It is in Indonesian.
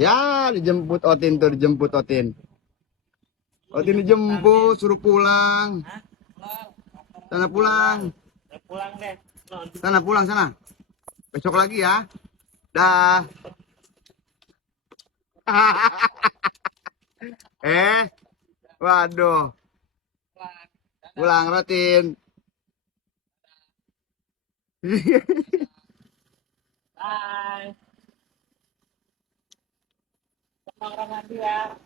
Ya, dijemput Otin tuh, dijemput Otin. Otin dijemput, suruh pulang. Sana pulang. Pulang deh. Sana pulang sana. Besok lagi ya. Dah. Waduh. Pulang Rotin. Bye. Orang lagi ya.